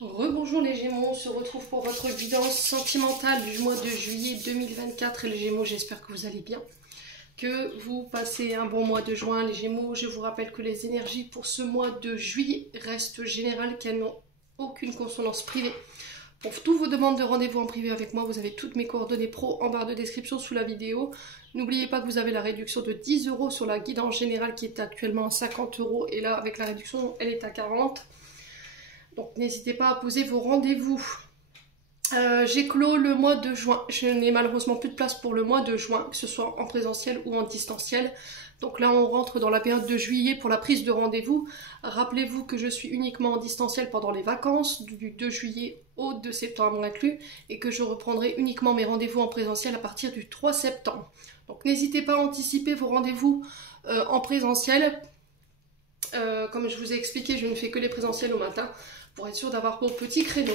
Rebonjour les Gémeaux, on se retrouve pour votre guidance sentimentale du mois de juillet 2024. Et les Gémeaux, j'espère que vous allez bien, que vous passez un bon mois de juin. Les Gémeaux, je vous rappelle que les énergies pour ce mois de juillet restent générales, qu'elles n'ont aucune consonance privée. Pour toutes vos demandes de rendez-vous en privé avec moi, vous avez toutes mes coordonnées pro en barre de description sous la vidéo. N'oubliez pas que vous avez la réduction de 10 € sur la guidance générale qui est actuellement à 50 € et là avec la réduction elle est à 40 €. Donc n'hésitez pas à poser vos rendez-vous. J'ai clos le mois de juin. Je n'ai malheureusement plus de place pour le mois de juin, que ce soit en présentiel ou en distanciel. Donc là, on rentre dans la période de juillet pour la prise de rendez-vous. Rappelez-vous que je suis uniquement en distanciel pendant les vacances, du 2 juillet au 2 septembre inclus, et que je reprendrai uniquement mes rendez-vous en présentiel à partir du 3 septembre. Donc n'hésitez pas à anticiper vos rendez-vous en présentiel. Comme je vous ai expliqué, je ne fais que les présentiels au matin pour être sûr d'avoir vos petits créneaux.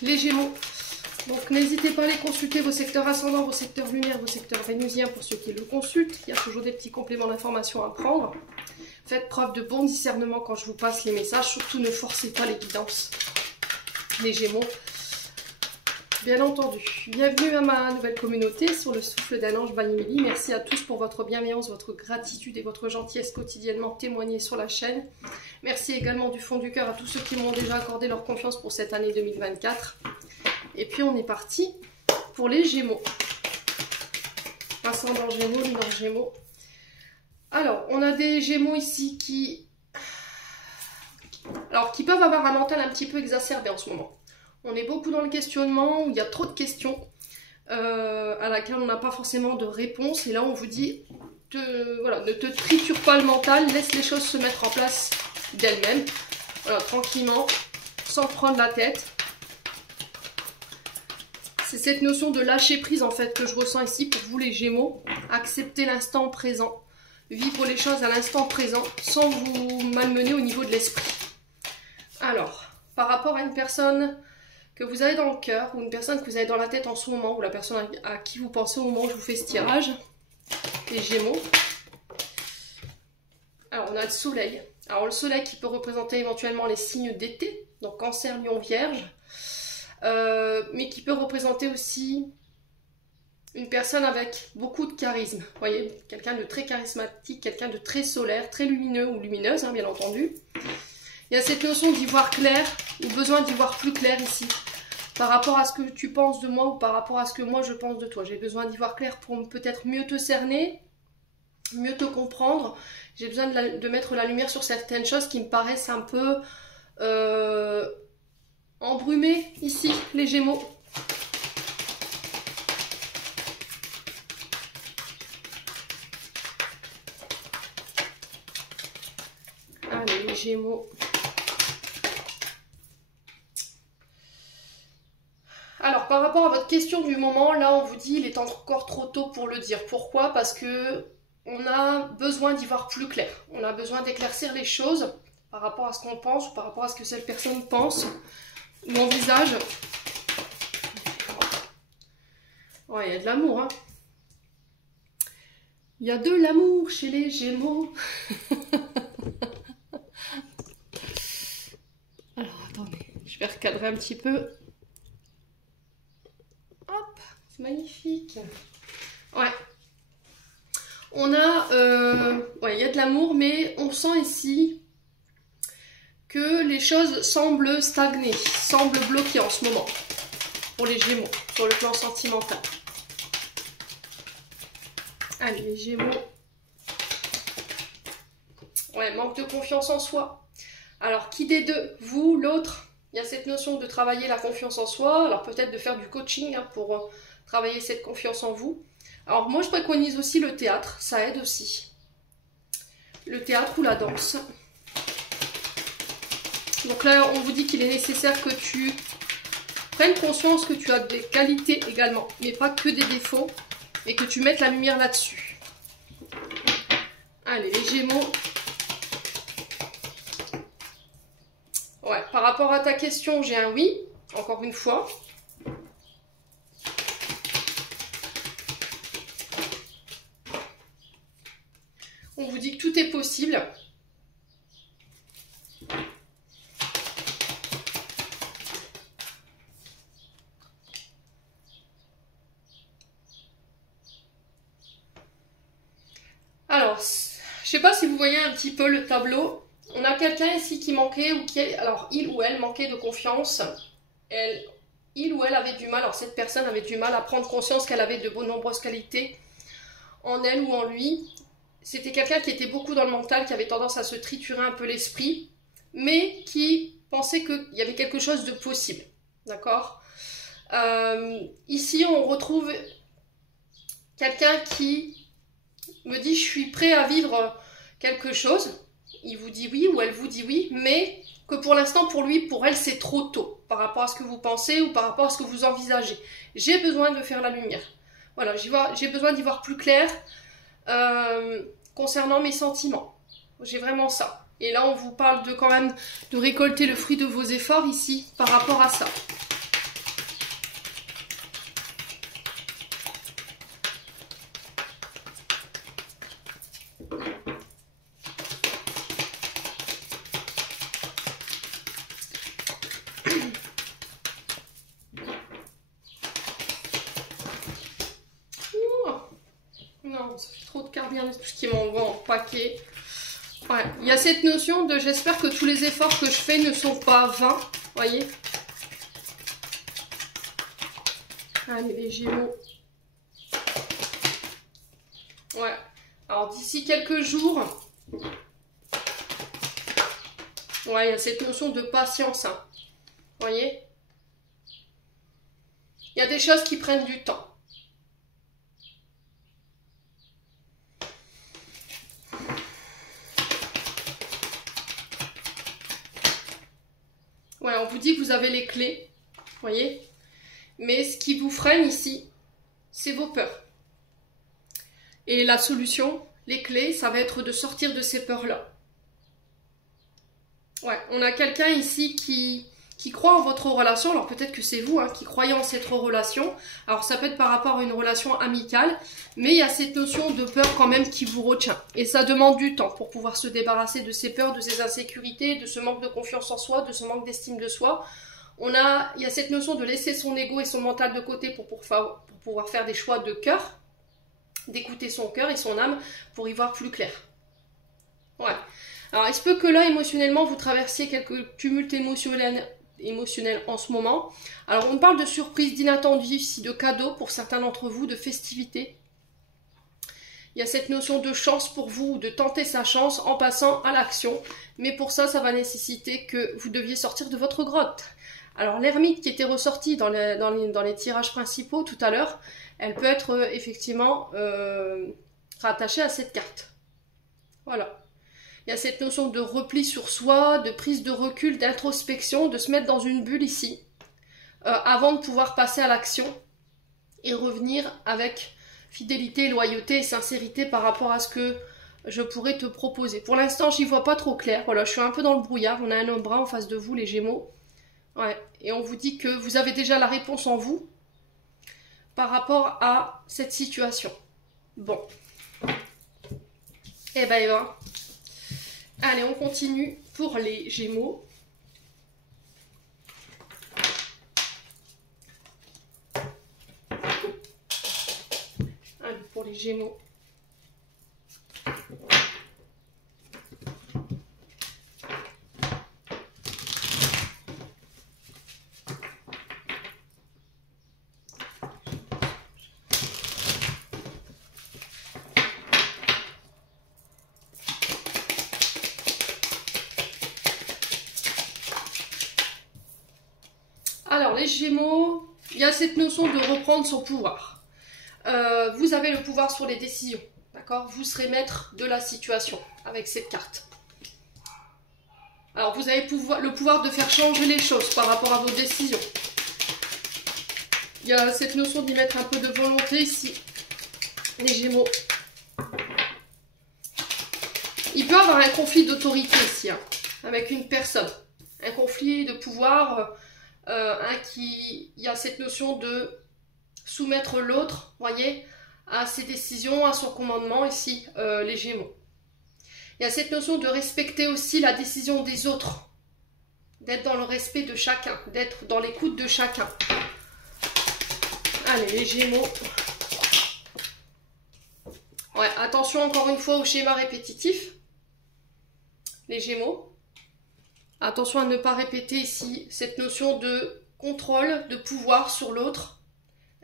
Les Gémeaux, donc n'hésitez pas à aller consulter vos secteurs ascendants, vos secteurs lunaires, vos secteurs vénusiens pour ceux qui le consultent. Il y a toujours des petits compléments d'informations à prendre. Faites preuve de bon discernement quand je vous passe les messages. Surtout ne forcez pas les guidances. Les Gémeaux, bien entendu. Bienvenue à ma nouvelle communauté sur le souffle d'un ange Vanille. Merci à tous pour votre bienveillance, votre gratitude et votre gentillesse quotidiennement témoignée sur la chaîne. Merci également du fond du cœur à tous ceux qui m'ont déjà accordé leur confiance pour cette année 2024. Et puis on est parti pour les Gémeaux. Ascendant Gémeaux, lunaire Gémeaux. Alors, on a des Gémeaux ici qui peuvent avoir un mental un petit peu exacerbé en ce moment. On est beaucoup dans le questionnement, où il y a trop de questions à laquelle on n'a pas forcément de réponse. Et là, on vous dit, voilà, ne te triture pas le mental, laisse les choses se mettre en place d'elles-mêmes. Voilà, tranquillement, sans prendre la tête. C'est cette notion de lâcher prise en fait que je ressens ici pour vous les Gémeaux. Accepter l'instant présent. Vivre les choses à l'instant présent sans vous malmener au niveau de l'esprit. Alors, par rapport à une personne que vous avez dans le cœur, ou une personne que vous avez dans la tête en ce moment, ou la personne à qui vous pensez au moment où je vous fais ce tirage, les Gémeaux. Alors, on a le soleil. Alors, le soleil qui peut représenter éventuellement les signes d'été, donc Cancer, Lion, Vierge, mais qui peut représenter aussi une personne avec beaucoup de charisme. Vous voyez, quelqu'un de très charismatique, quelqu'un de très solaire, très lumineux ou lumineuse, hein, bien entendu. Il y a cette notion d'y voir clair, ou besoin d'y voir plus clair ici, par rapport à ce que tu penses de moi ou par rapport à ce que moi je pense de toi. J'ai besoin d'y voir clair pour peut-être mieux te cerner, mieux te comprendre. J'ai besoin de mettre la lumière sur certaines choses qui me paraissent un peu embrumées ici, les Gémeaux. Allez, les Gémeaux. Alors, par rapport à votre question du moment, là, on vous dit il est encore trop tôt pour le dire. Pourquoi? Parce que on a besoin d'y voir plus clair. On a besoin d'éclaircir les choses par rapport à ce qu'on pense ou par rapport à ce que cette personne pense ou envisage. Ouais, il y a de l'amour, hein. Il y a de l'amour chez les Gémeaux. Alors, attendez, je vais recadrer un petit peu. Hop, c'est magnifique. Ouais. On a, ouais, il y a de l'amour, mais on sent ici que les choses semblent stagner, semblent bloquer en ce moment pour les Gémeaux, sur le plan sentimental. Allez, les Gémeaux. Ouais, manque de confiance en soi. Alors, qui des deux? Vous, l'autre? Il y a cette notion de travailler la confiance en soi, alors peut-être de faire du coaching hein, pour travailler cette confiance en vous. Alors moi je préconise aussi le théâtre, ça aide aussi. Le théâtre ou la danse. Donc là on vous dit qu'il est nécessaire que tu prennes conscience que tu as des qualités également, mais pas que des défauts, et que tu mettes la lumière là-dessus. Allez les Gémeaux. Ouais, par rapport à ta question, j'ai un oui, encore une fois. On vous dit que tout est possible. Je sais pas si vous voyez un petit peu le tableau. On a quelqu'un ici qui manquait, ou qui, alors il ou elle manquait de confiance. Il ou elle avait du mal, alors cette personne avait du mal à prendre conscience qu'elle avait de nombreuses qualités en elle ou en lui. C'était quelqu'un qui était beaucoup dans le mental, qui avait tendance à se triturer un peu l'esprit, mais qui pensait qu'il y avait quelque chose de possible. D'accord ? Ici, on retrouve quelqu'un qui me dit « je suis prêt à vivre quelque chose ». Il vous dit oui ou elle vous dit oui, mais que pour l'instant, pour lui, pour elle, c'est trop tôt par rapport à ce que vous pensez ou par rapport à ce que vous envisagez. J'ai besoin de faire la lumière. Voilà, j'ai besoin d'y voir plus clair concernant mes sentiments. J'ai vraiment ça. Et là, on vous parle de quand même de récolter le fruit de vos efforts ici par rapport à ça. Non, ça fait trop de cartes bien qui m'envoient en paquet. Ouais, il y a cette notion de j'espère que tous les efforts que je fais ne sont pas vains. Voyez. Allez, les Gémeaux. Ouais. Alors d'ici quelques jours. Ouais, il y a cette notion de patience. Hein. Voyez. Il y a des choses qui prennent du temps. Ouais, on vous dit que vous avez les clés, voyez. Mais ce qui vous freine ici, c'est vos peurs. Et la solution, les clés, ça va être de sortir de ces peurs-là. Ouais, on a quelqu'un ici qui croit en votre relation. Alors peut-être que c'est vous hein, qui croyez en cette relation. Alors ça peut être par rapport à une relation amicale. Mais il y a cette notion de peur quand même qui vous retient. Et ça demande du temps pour pouvoir se débarrasser de ces peurs, de ces insécurités, de ce manque de confiance en soi, de ce manque d'estime de soi. Il y a cette notion de laisser son ego et son mental de côté pour pouvoir faire des choix de cœur. D'écouter son cœur et son âme pour y voir plus clair. Ouais. Alors, il se peut que là, émotionnellement, vous traversiez quelques tumultes émotionnels en ce moment. Alors, on parle de surprises, d'inattendus ici, de cadeaux pour certains d'entre vous, de festivités. Il y a cette notion de chance pour vous, de tenter sa chance en passant à l'action. Mais pour ça, ça va nécessiter que vous deviez sortir de votre grotte. Alors, l'ermite qui était ressortie dans les tirages principaux tout à l'heure, elle peut être effectivement rattachée à cette carte. Voilà. Il y a cette notion de repli sur soi, de prise de recul, d'introspection, de se mettre dans une bulle ici, avant de pouvoir passer à l'action et revenir avec fidélité, loyauté et sincérité par rapport à ce que je pourrais te proposer. Pour l'instant, j'y vois pas trop clair. Voilà, je suis un peu dans le brouillard. On a un homme brun en face de vous, les Gémeaux. Ouais. Et on vous dit que vous avez déjà la réponse en vous par rapport à cette situation. Bon. Eh ben, allez, on continue pour les Gémeaux. Allez, pour les Gémeaux. Alors, les Gémeaux, il y a cette notion de reprendre son pouvoir. Vous avez le pouvoir sur les décisions, d'accord? Vous serez maître de la situation avec cette carte. Alors, vous avez le pouvoir de faire changer les choses par rapport à vos décisions. Il y a cette notion d'y mettre un peu de volonté ici, les Gémeaux. Il peut y avoir un conflit d'autorité ici, hein, avec une personne. Un conflit de pouvoir... il y a cette notion de soumettre l'autre, voyez, à ses décisions, à son commandement ici, les Gémeaux. Il y a cette notion de respecter aussi la décision des autres, d'être dans le respect de chacun, d'être dans l'écoute de chacun. Allez, les Gémeaux. Ouais, attention encore une fois au schéma répétitif. Les Gémeaux. Attention à ne pas répéter ici cette notion de contrôle, de pouvoir sur l'autre.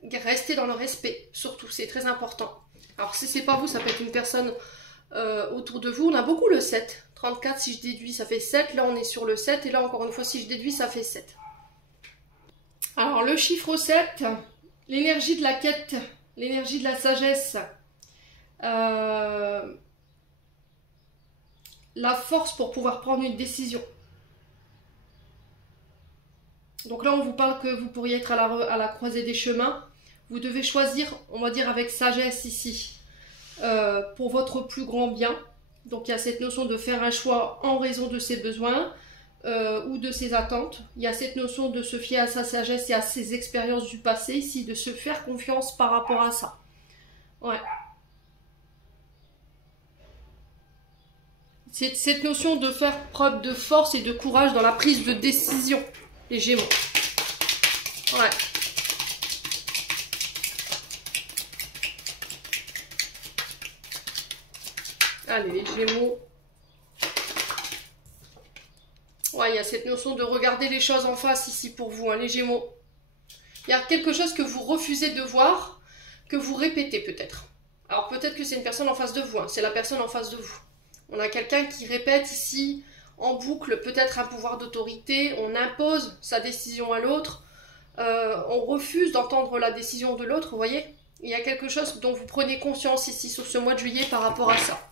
Restez dans le respect, surtout, c'est très important. Alors si c'est pas vous, ça peut être une personne autour de vous. On a beaucoup le 7. 34, si je déduis, ça fait 7. Là, on est sur le 7. Et là, encore une fois, si je déduis, ça fait 7. Alors, le chiffre 7, l'énergie de la quête, l'énergie de la sagesse, la force pour pouvoir prendre une décision. Donc là, on vous parle que vous pourriez être à la croisée des chemins. Vous devez choisir, on va dire avec sagesse ici, pour votre plus grand bien. Donc il y a cette notion de faire un choix en raison de ses besoins ou de ses attentes. Il y a cette notion de se fier à sa sagesse et à ses expériences du passé ici, de se faire confiance par rapport à ça. Ouais. C'est cette notion de faire preuve de force et de courage dans la prise de décision, les Gémeaux. Ouais. Allez, les Gémeaux. Ouais, il y a cette notion de regarder les choses en face ici pour vous, hein, les Gémeaux. Il y a quelque chose que vous refusez de voir, que vous répétez peut-être. Alors peut-être que c'est une personne en face de vous, hein, c'est la personne en face de vous. On a quelqu'un qui répète ici en boucle peut-être un pouvoir d'autorité, on impose sa décision à l'autre, on refuse d'entendre la décision de l'autre, vous voyez? Il y a quelque chose dont vous prenez conscience ici sur ce mois de juillet par rapport à ça.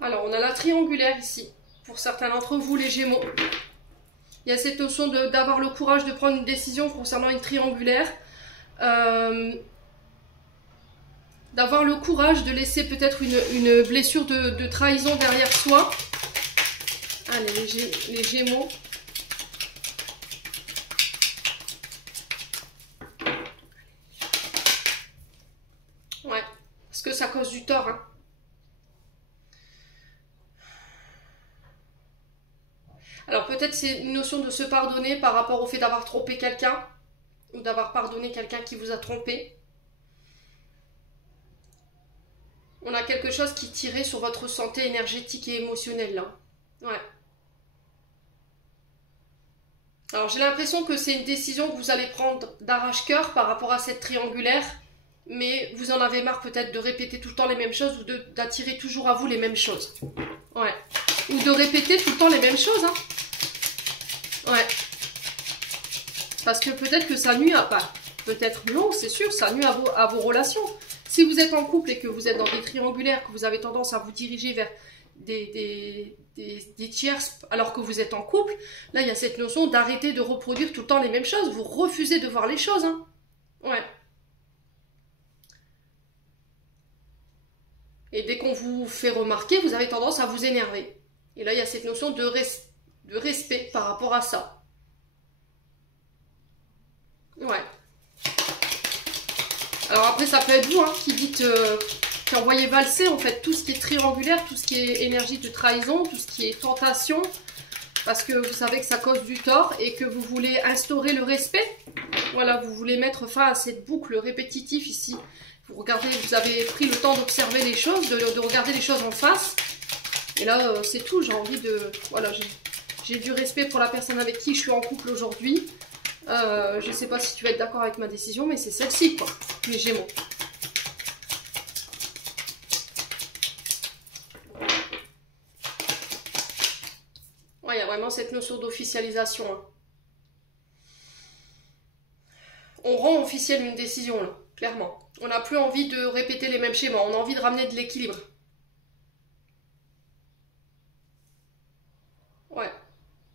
Alors, on a la triangulaire ici, pour certains d'entre vous, les Gémeaux. Il y a cette notion d'avoir le courage de prendre une décision concernant une triangulaire. D'avoir le courage de laisser peut-être une blessure de trahison derrière soi. Allez, les Gémeaux. Ouais, parce que ça cause du tort, hein. Alors peut-être c'est une notion de se pardonner par rapport au fait d'avoir trompé quelqu'un ou d'avoir pardonné quelqu'un qui vous a trompé. On a quelque chose qui tirait sur votre santé énergétique et émotionnelle là. Ouais. Alors j'ai l'impression que c'est une décision que vous allez prendre d'arrache-cœur par rapport à cette triangulaire, mais vous en avez marre peut-être de répéter tout le temps les mêmes choses ou d'attirer toujours à vous les mêmes choses. Ouais. Ou de répéter tout le temps les mêmes choses, hein. Ouais. Parce que peut-être que ça nuit à pas. Peut-être non, c'est sûr, ça nuit à vos relations. Si vous êtes en couple et que vous êtes dans des triangulaires, que vous avez tendance à vous diriger vers des tierces alors que vous êtes en couple, là il y a cette notion d'arrêter de reproduire tout le temps les mêmes choses. Vous refusez de voir les choses, hein. Ouais. Et dès qu'on vous fait remarquer, vous avez tendance à vous énerver. Et là il y a cette notion de respect par rapport à ça. Ouais. Alors après, ça peut être vous hein, qui dites, qui envoyez valser en fait tout ce qui est triangulaire, tout ce qui est énergie de trahison, tout ce qui est tentation, parce que vous savez que ça cause du tort et que vous voulez instaurer le respect. Voilà, vous voulez mettre fin à cette boucle répétitive ici. Vous regardez, vous avez pris le temps d'observer les choses, de regarder les choses en face. Et là, c'est tout, j'ai envie de... Voilà, j'ai du respect pour la personne avec qui je suis en couple aujourd'hui. Je ne sais pas si tu vas être d'accord avec ma décision, mais c'est celle-ci, quoi, les Gémeaux. Ouais, il y a vraiment cette notion d'officialisation. Hein. On rend officielle une décision, là, clairement. On n'a plus envie de répéter les mêmes schémas, on a envie de ramener de l'équilibre. Ouais.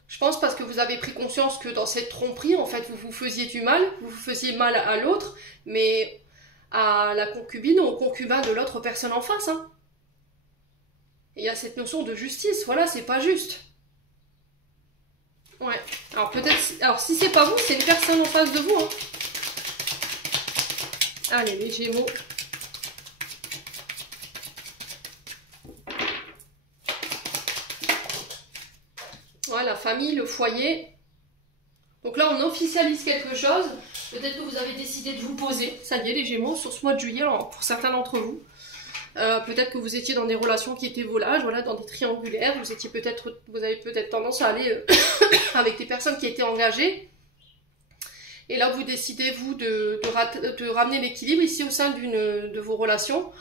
Je pense parce que vous avez pris conscience que dans cette tromperie, en fait, vous vous faisiez du mal, vous vous faisiez mal à l'autre, mais à la concubine ou au concubin de l'autre personne en face. Hein. Et il y a cette notion de justice, voilà, c'est pas juste. Ouais, alors peut-être, alors si c'est pas vous, c'est une personne en face de vous. Hein. Allez, les Gémeaux. famille, le foyer. Donc là, on officialise quelque chose. Peut-être que vous avez décidé de vous poser, ça y est, les Gémeaux, sur ce mois de juillet, alors, pour certains d'entre vous. Peut-être que vous étiez dans des relations qui étaient volages, voilà, dans des triangulaires. Vous avez peut-être tendance à aller avec des personnes qui étaient engagées. Et là, vous décidez, vous, de ramener l'équilibre ici au sein de vos relations,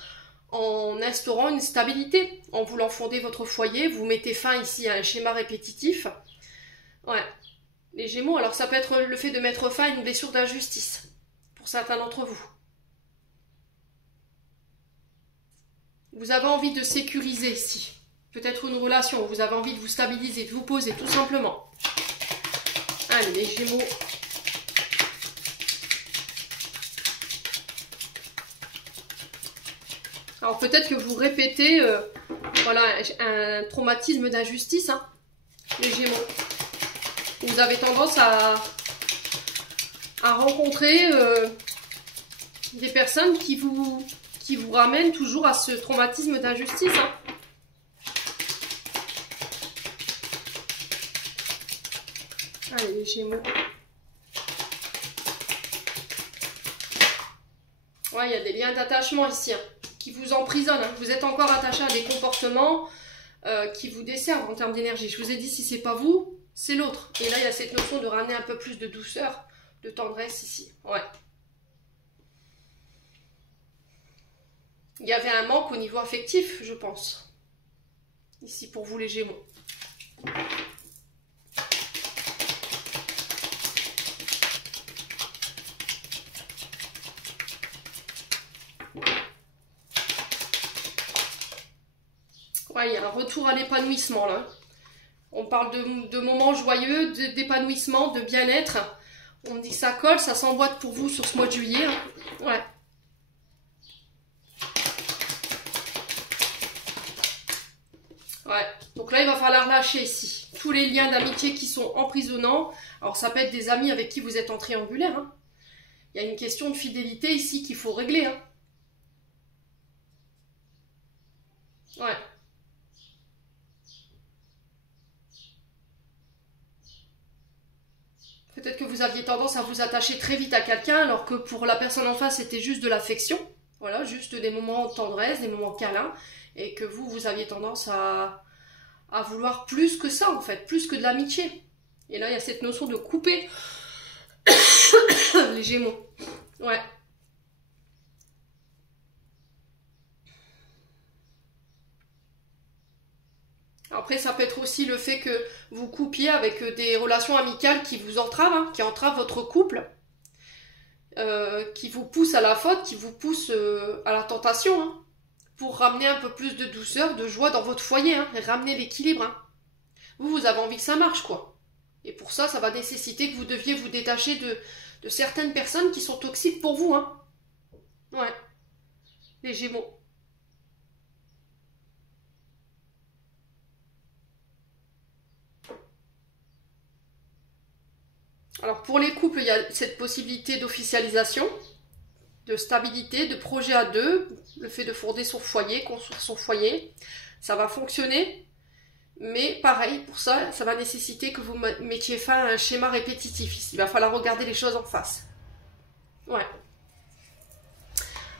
en instaurant une stabilité, en voulant fonder votre foyer. Vous mettez fin ici à un schéma répétitif. Ouais. Les Gémeaux, alors ça peut être le fait de mettre fin à une blessure d'injustice, pour certains d'entre vous. Vous avez envie de sécuriser ici. Peut-être une relation, vous avez envie de vous stabiliser, de vous poser, tout simplement. Allez, les Gémeaux. Alors peut-être que vous répétez voilà, un traumatisme d'injustice, hein, les Gémeaux. Vous avez tendance à rencontrer des personnes qui vous ramènent toujours à ce traumatisme d'injustice. Hein. Allez, les Gémeaux. Ouais, il y a des liens d'attachement ici, hein, qui vous emprisonnent. Hein. Vous êtes encore attaché à des comportements qui vous desservent en termes d'énergie. Je vous ai dit, si c'est pas vous, c'est l'autre. Et là, il y a cette notion de ramener un peu plus de douceur, de tendresse ici. Ouais. Il y avait un manque au niveau affectif, je pense. Ici, pour vous, les Gémeaux. Ouais, il y a un retour à l'épanouissement, là. On parle de moments joyeux, d'épanouissement, de bien-être. On me dit que ça colle, ça s'emboîte pour vous sur ce mois de juillet. Hein. Ouais. Ouais. Donc là, il va falloir lâcher ici tous les liens d'amitié qui sont emprisonnants. Alors, ça peut être des amis avec qui vous êtes en triangulaire. Hein. Il y a une question de fidélité ici qu'il faut régler. Hein. Ouais. Peut-être que vous aviez tendance à vous attacher très vite à quelqu'un, alors que pour la personne en face, c'était juste de l'affection. Voilà, juste des moments de tendresse, des moments câlins. Et que vous aviez tendance à vouloir plus que ça, en fait, plus que de l'amitié. Et là, il y a cette notion de couper les Gémeaux. Ouais. Après, ça peut être aussi le fait que vous coupiez avec des relations amicales qui vous entravent, hein, qui entravent votre couple, qui vous poussent à la faute, qui vous poussent à la tentation, hein, pour ramener un peu plus de douceur, de joie dans votre foyer, hein, et ramener l'équilibre. Hein. Vous avez envie que ça marche, quoi. Et pour ça, ça va nécessiter que vous deviez vous détacher de certaines personnes qui sont toxiques pour vous. Hein. Ouais, les Gémeaux. Alors pour les couples, il y a cette possibilité d'officialisation, de stabilité, de projet à deux, le fait de fonder son foyer, construire son foyer, ça va fonctionner, mais pareil, pour ça, ça va nécessiter que vous mettiez fin à un schéma répétitif. Il va falloir regarder les choses en face. Ouais.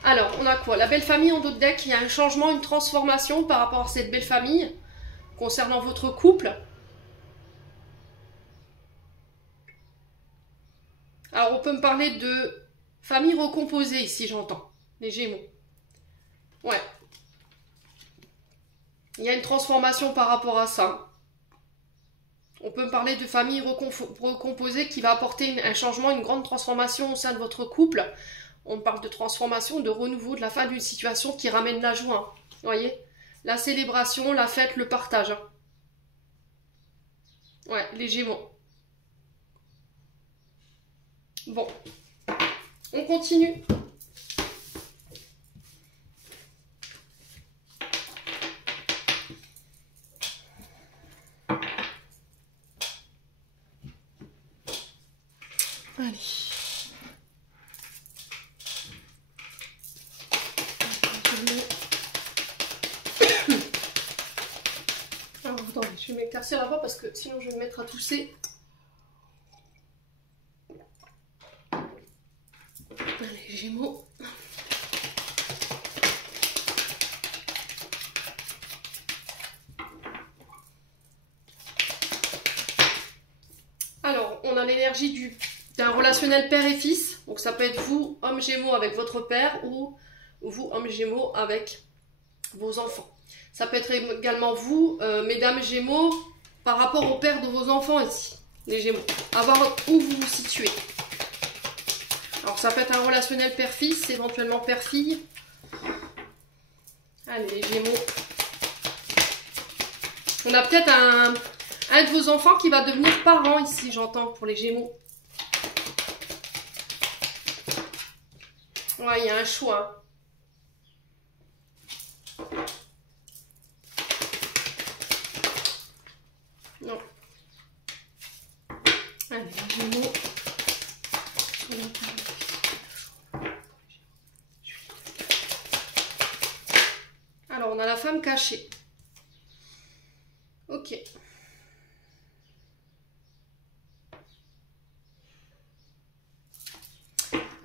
Alors, on a quoi? La belle famille en dos de deck, il y a un changement, une transformation par rapport à cette belle famille, concernant votre couple. Alors, on peut me parler de famille recomposée ici, j'entends. Les Gémeaux. Ouais. Il y a une transformation par rapport à ça. On peut me parler de famille recomposée qui va apporter un changement, une grande transformation au sein de votre couple. On parle de transformation, de renouveau, de la fin d'une situation qui ramène la joie. Vous voyez? La célébration, la fête, le partage. Hein. Ouais, les Gémeaux. Bon, on continue. Allez. Alors, attendez, je vais m'éclaircir la voix parce que sinon je vais me mettre à tousser. Allez, Gémeaux. Alors, on a l'énergie d'un relationnel père et fils. Donc, ça peut être vous, homme Gémeaux, avec votre père ou vous, homme Gémeaux, avec vos enfants. Ça peut être également vous, mesdames Gémeaux, par rapport au père de vos enfants ici, les Gémeaux. À voir où vous vous situez. Alors, ça peut être un relationnel père-fils, éventuellement père-fille. Allez, les Gémeaux. On a peut-être un de vos enfants qui va devenir parent ici, j'entends, pour les Gémeaux. Ouais, il y a un choix. Non. Allez, les Gémeaux. Alors, on a la femme cachée. Ok.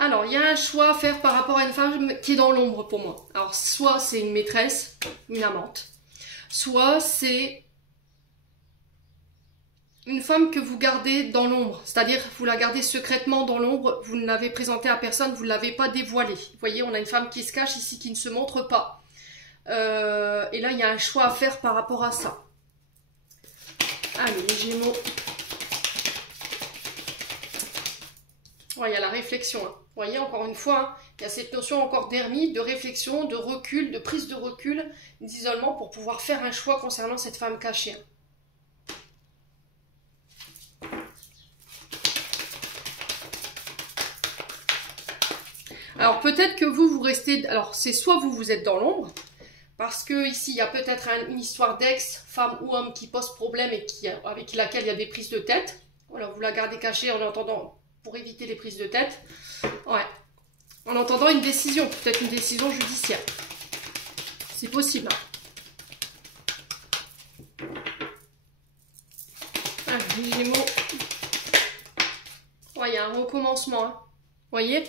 Alors, il y a un choix à faire par rapport à une femme qui est dans l'ombre pour moi. Alors, soit c'est une maîtresse, une amante, soit c'est une femme que vous gardez dans l'ombre. C'est-à-dire, vous la gardez secrètement dans l'ombre, vous ne l'avez présentée à personne, vous ne l'avez pas dévoilée. Vous voyez, on a une femme qui se cache ici, qui ne se montre pas. Et là, il y a un choix à faire par rapport à ça. Allez, les Gémeaux. Ouais, il y a la réflexion. Hein. Vous voyez, encore une fois, hein, il y a cette notion encore d'ermite, de réflexion, de recul, de prise de recul, d'isolement pour pouvoir faire un choix concernant cette femme cachée. Alors, peut-être que vous restez... Alors, c'est soit vous êtes dans l'ombre, parce que ici, il y a peut-être une histoire d'ex, femme ou homme qui pose problème et avec laquelle il y a des prises de tête. Voilà, vous la gardez cachée en entendant... pour éviter les prises de tête. Ouais. En entendant une décision, peut-être une décision judiciaire. C'est possible. Ah, les Gémeaux. Ouais, il y a un recommencement. Hein. Vous voyez?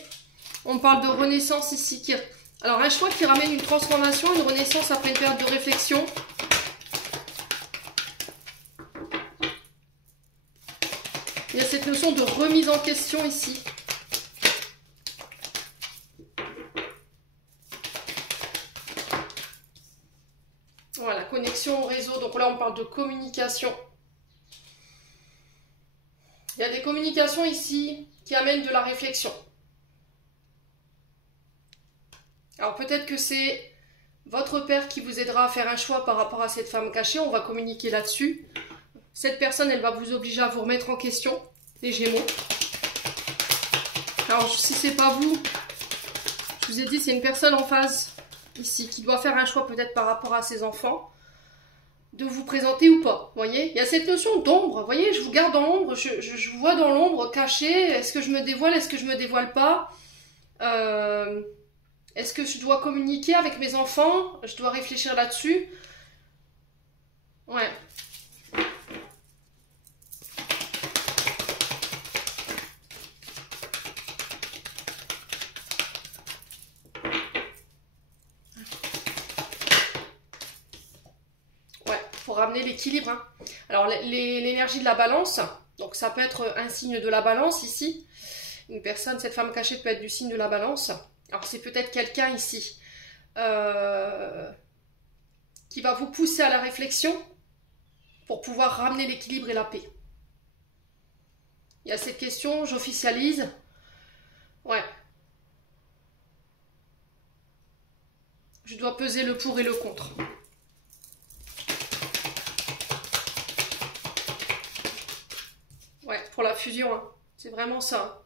On parle de renaissance ici. Alors, un choix qui ramène une transformation, une renaissance après une période de réflexion. Il y a cette notion de remise en question ici. Voilà, connexion au réseau. Donc là, on parle de communication. Il y a des communications ici qui amènent de la réflexion. Alors peut-être que c'est votre père qui vous aidera à faire un choix par rapport à cette femme cachée. On va communiquer là-dessus. Cette personne, elle va vous obliger à vous remettre en question, les Gémeaux. Alors, si c'est pas vous, je vous ai dit, c'est une personne en phase, ici, qui doit faire un choix peut-être par rapport à ses enfants, de vous présenter ou pas, vous voyez. Il y a cette notion d'ombre, vous voyez, je vous garde dans l'ombre, je vous vois dans l'ombre, caché, est-ce que je me dévoile, est-ce que je me dévoile pas est-ce que je dois communiquer avec mes enfants, je dois réfléchir là-dessus. Ouais. Pour ramener l'équilibre. Hein. Alors l'énergie de la balance, donc ça peut être un signe de la balance ici. Une personne, cette femme cachée peut être du signe de la balance. Alors c'est peut-être quelqu'un ici qui va vous pousser à la réflexion pour pouvoir ramener l'équilibre et la paix. Il y a cette question, j'officialise. Ouais. Je dois peser le pour et le contre. Ouais, pour la fusion, hein. C'est vraiment ça.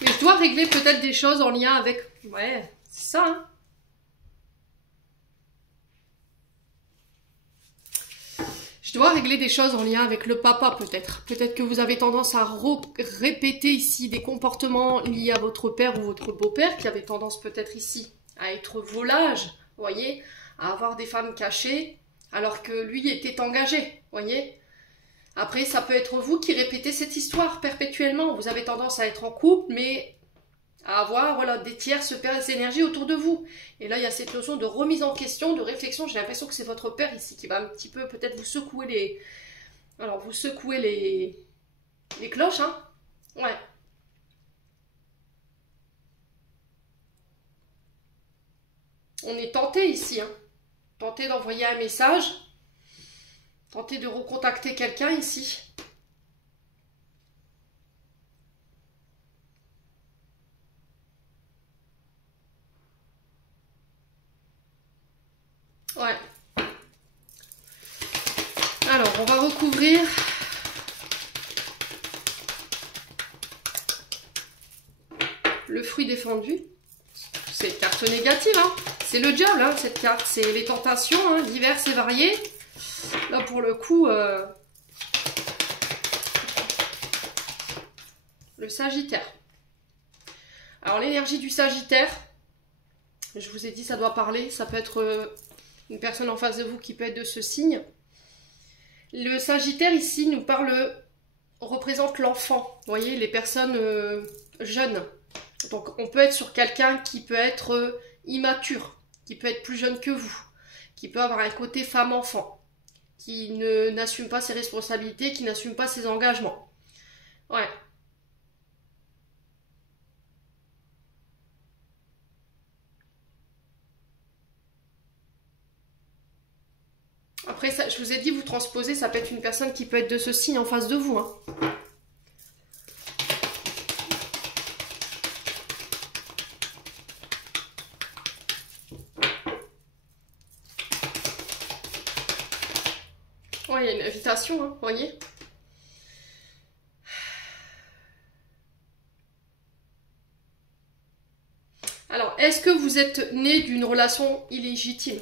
Mais je dois régler peut-être des choses en lien avec... Ouais, c'est ça, hein. Je dois régler des choses en lien avec le papa, peut-être. Peut-être que vous avez tendance à répéter ici des comportements liés à votre père ou votre beau-père, qui avait tendance peut-être ici à être volage, vous voyez, à avoir des femmes cachées, alors que lui était engagé, vous voyez. Après, ça peut être vous qui répétez cette histoire perpétuellement. Vous avez tendance à être en couple, mais à avoir voilà, des tierces énergies autour de vous. Et là, il y a cette notion de remise en question, de réflexion. J'ai l'impression que c'est votre père ici qui va un petit peu peut-être vous secouer les... Alors, vous secouez les cloches, hein. Ouais. On est tenté ici, hein. Tenté d'envoyer un message. Tenté de recontacter quelqu'un ici. Ouais. Alors, on va recouvrir. Le fruit défendu. C'est une carte négative, hein. C'est le diable, hein, cette carte. C'est les tentations, hein, diverses et variées. Là, pour le coup, le Sagittaire. Alors, l'énergie du Sagittaire, je vous ai dit, ça doit parler. Ça peut être une personne en face de vous qui peut être de ce signe. Le Sagittaire, ici, nous parle, représente l'enfant. Vous voyez, les personnes jeunes. Donc, on peut être sur quelqu'un qui peut être immature, qui peut être plus jeune que vous, qui peut avoir un côté femme-enfant, qui n'assume pas ses responsabilités, qui n'assume pas ses engagements. Ouais. Après, ça, je vous ai dit, vous transposez, ça peut être une personne qui peut être de ce signe en face de vous, hein. Ouais, il y a une invitation, hein, vous voyez. Alors, est-ce que vous êtes né d'une relation illégitime?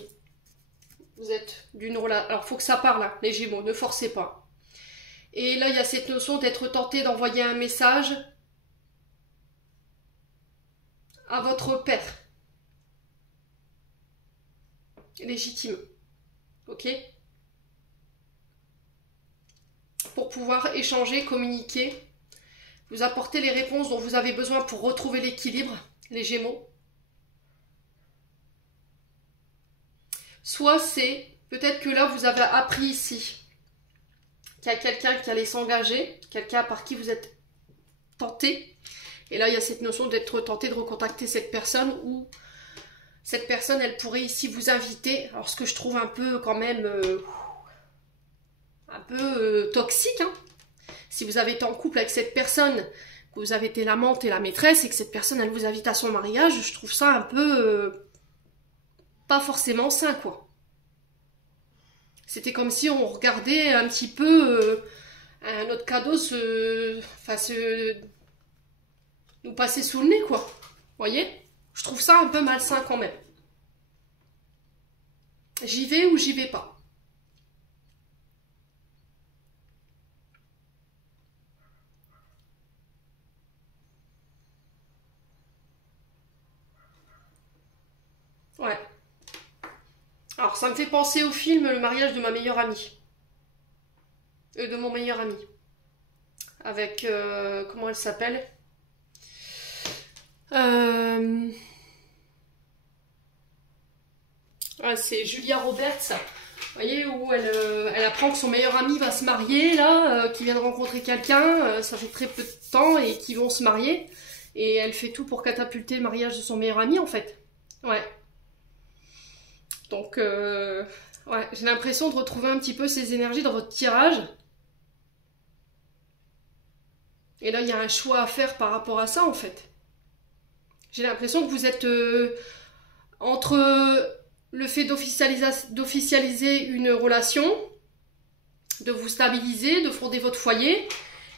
Vous êtes d'une relation... Alors, il faut que ça parle, hein, les Gémeaux, ne forcez pas. Et là, il y a cette notion d'être tenté d'envoyer un message à votre père. Légitime. Ok? Pour pouvoir échanger, communiquer, vous apporter les réponses dont vous avez besoin pour retrouver l'équilibre, les Gémeaux. Soit c'est, peut-être que là vous avez appris ici qu'il y a quelqu'un qui allait s'engager, quelqu'un par qui vous êtes tenté. Et là il y a cette notion d'être tenté de recontacter cette personne, ou cette personne elle pourrait ici vous inviter. Alors ce que je trouve un peu quand même... toxique, hein. Si vous avez été en couple avec cette personne, que vous avez été l'amante et la maîtresse, et que cette personne elle vous invite à son mariage, je trouve ça un peu pas forcément sain, quoi. C'était comme si on regardait un petit peu notre cadeau nous passer sous le nez, quoi. Vous voyez? Je trouve ça un peu malsain quand même. J'y vais ou j'y vais pas. Ouais. Alors, ça me fait penser au film Le mariage de ma meilleure amie. De mon meilleur ami. Avec, comment elle s'appelle? C'est Julia Roberts. Vous voyez, où elle apprend que son meilleur ami va se marier, là, qui vient de rencontrer quelqu'un, ça fait très peu de temps, et qui vont se marier. Et elle fait tout pour catapulter le mariage de son meilleur ami, en fait. Ouais. Donc, ouais, j'ai l'impression de retrouver un petit peu ces énergies dans votre tirage. Et là, il y a un choix à faire par rapport à ça, en fait. J'ai l'impression que vous êtes entre le fait d'officialiser une relation, de vous stabiliser, de fonder votre foyer,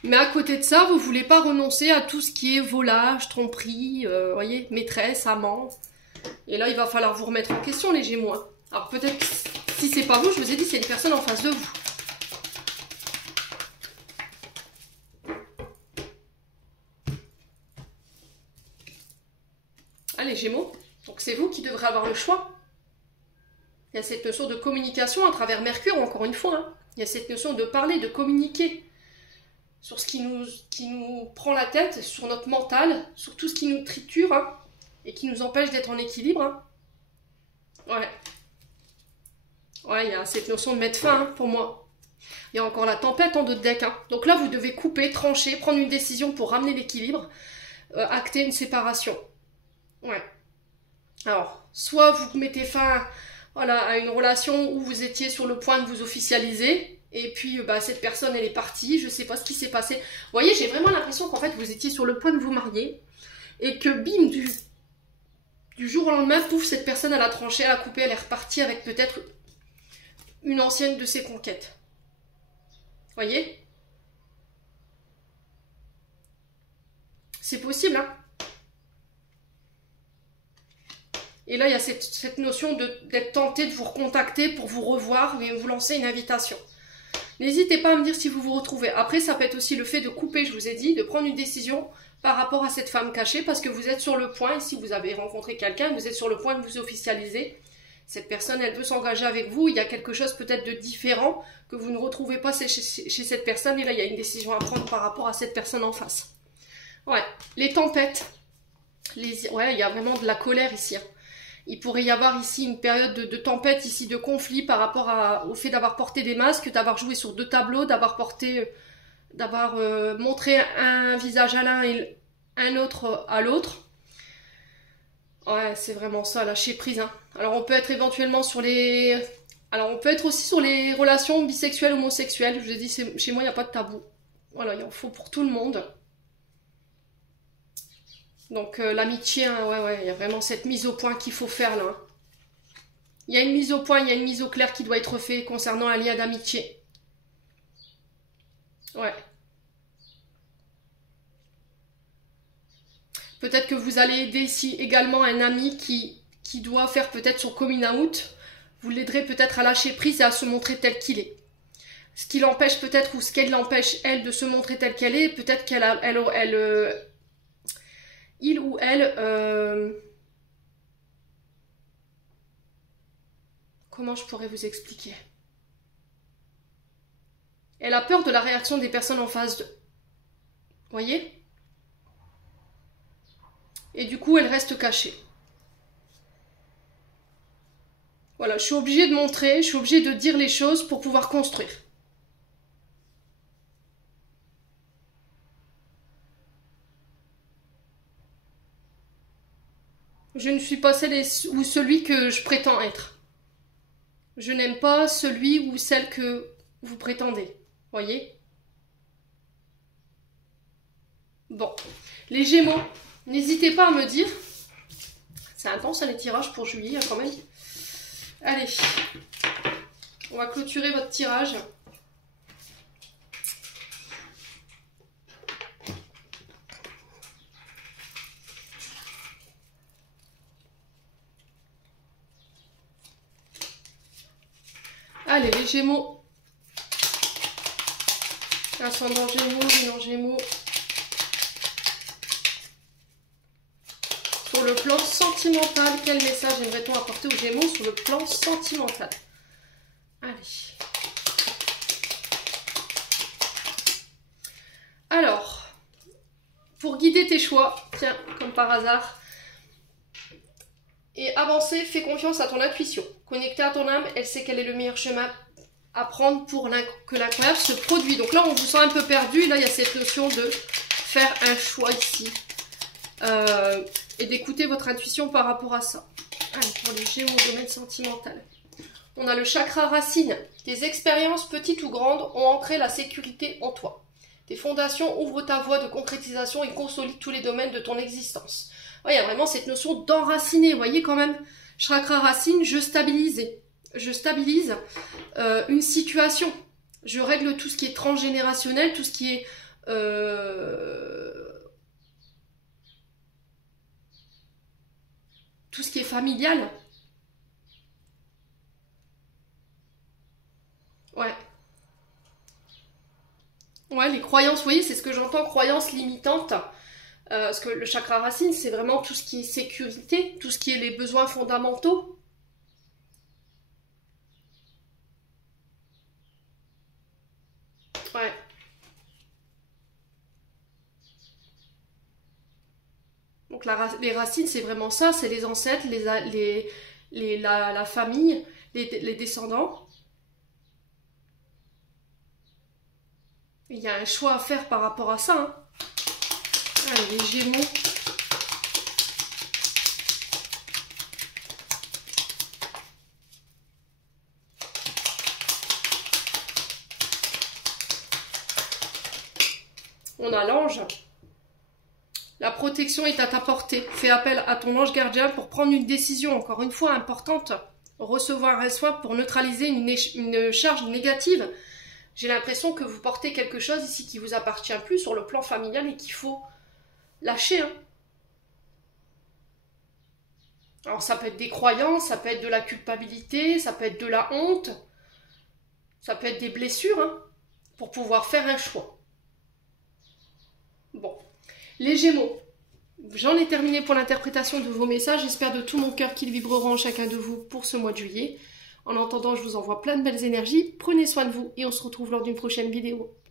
mais à côté de ça, vous voulez pas renoncer à tout ce qui est volage, tromperie, voyez, maîtresse, amant. Et là, il va falloir vous remettre en question, les Gémeaux. Alors peut-être que si c'est pas vous, je vous ai dit, c'est une personne en face de vous. Ah, les Gémeaux. Donc c'est vous qui devrez avoir le choix. Il y a cette notion de communication à travers Mercure, encore une fois. Hein. Il y a cette notion de parler, de communiquer sur ce qui nous prend la tête, sur notre mental, sur tout ce qui nous triture hein, et qui nous empêche d'être en équilibre. Hein. Ouais. Ouais, il y a cette notion de mettre fin hein, pour moi. Il y a encore la tempête en dos de deck. Hein. Donc là, vous devez couper, trancher, prendre une décision pour ramener l'équilibre, acter une séparation. Ouais. Alors, soit vous mettez fin voilà, à une relation où vous étiez sur le point de vous officialiser, et puis bah, cette personne elle est partie, je sais pas ce qui s'est passé. Vous voyez, j'ai vraiment l'impression qu'en fait vous étiez sur le point de vous marier, et que bim, du jour au lendemain, pouf, cette personne elle a tranché, elle a coupé, elle est repartie avec peut-être une ancienne de ses conquêtes. Vous voyez? C'est possible, hein? Et là, il y a cette notion d'être tenté de vous recontacter pour vous revoir et vous lancer une invitation. N'hésitez pas à me dire si vous vous retrouvez. Après, ça peut être aussi le fait de couper, je vous ai dit, de prendre une décision par rapport à cette femme cachée, parce que vous êtes sur le point, ici vous avez rencontré quelqu'un, vous êtes sur le point de vous officialiser. Cette personne, elle veut s'engager avec vous, il y a quelque chose peut-être de différent que vous ne retrouvez pas chez cette personne, et là, il y a une décision à prendre par rapport à cette personne en face. Ouais, les tempêtes. Ouais, il y a vraiment de la colère ici, hein. Il pourrait y avoir ici une période de tempête, ici de conflit par rapport au fait d'avoir porté des masques, d'avoir joué sur 2 tableaux, d'avoir montré un visage à l'un et un autre à l'autre. Ouais, c'est vraiment ça, lâcher prise. Hein. Alors on peut être éventuellement sur les... Alors on peut être aussi sur les relations bisexuelles, homosexuelles. Je vous ai dit, chez moi, il n'y a pas de tabou. Voilà, il en faut pour tout le monde. Donc l'amitié, hein, ouais, il y a vraiment cette mise au point qu'il faut faire là. Hein. Il y a une mise au point, il y a une mise au clair qui doit être faite concernant un lien d'amitié. Ouais. Peut-être que vous allez aider ici également un ami qui doit faire peut-être son coming out. Vous l'aiderez peut-être à lâcher prise et à se montrer tel qu'il est. Ce qui l'empêche peut-être, ou ce qu'elle l'empêche, elle, de se montrer telle qu'elle est, peut-être il ou elle, comment je pourrais vous expliquer? Elle a peur de la réaction des personnes en face d'eux. Vous voyez? Et du coup, elle reste cachée. Voilà, je suis obligée de montrer, je suis obligée de dire les choses pour pouvoir construire. Je ne suis pas celle ou celui que je prétends être. Je n'aime pas celui ou celle que vous prétendez. Voyez? Bon. Les Gémeaux, n'hésitez pas à me dire. C'est intense les tirages pour juillet quand même. Allez. On va clôturer votre tirage. Allez, les Gémeaux. Ascendant Gémeaux, Lunan Gémeaux. Sur le plan sentimental, quel message aimerait-on apporter aux Gémeaux sur le plan sentimental? Allez. Alors, pour guider tes choix, tiens, comme par hasard, et avancer, fais confiance à ton intuition. Connectée à ton âme, elle sait quel est le meilleur chemin à prendre pour que l'incroyable se produise. Donc là, on vous sent un peu perdu. Là, il y a cette notion de faire un choix ici. Et d'écouter votre intuition par rapport à ça. Allez, pour les Gémeaux, domaine sentimental. On a le chakra racine. Tes expériences, petites ou grandes, ont ancré la sécurité en toi. Tes fondations ouvrent ta voie de concrétisation et consolident tous les domaines de ton existence. Ouais, il y a vraiment cette notion d'enraciner. Vous voyez quand même, chakra racine, je stabilise. Je stabilise une situation. Je règle tout ce qui est transgénérationnel, tout ce qui est... tout ce qui est familial. Ouais. Ouais, les croyances, vous voyez, c'est ce que j'entends, croyances limitantes. Parce que le chakra racine, c'est vraiment tout ce qui est sécurité, tout ce qui est les besoins fondamentaux. Ouais. Donc les racines, c'est vraiment ça, c'est les ancêtres, la famille, les descendants. Il y a un choix à faire par rapport à ça. Hein. Allez, les Gémeaux. On a l'ange. La protection est à ta portée. Fais appel à ton ange gardien pour prendre une décision, encore une fois, importante. Recevoir un soin pour neutraliser une charge négative. J'ai l'impression que vous portez quelque chose ici qui vous appartient plus sur le plan familial et qu'il faut lâcher. Hein. Alors ça peut être des croyances, ça peut être de la culpabilité, ça peut être de la honte, ça peut être des blessures, hein, pour pouvoir faire un choix. Bon, les Gémeaux, j'en ai terminé pour l'interprétation de vos messages. J'espère de tout mon cœur qu'ils vibreront en chacun de vous pour ce mois de juillet. En attendant, je vous envoie plein de belles énergies. Prenez soin de vous et on se retrouve lors d'une prochaine vidéo.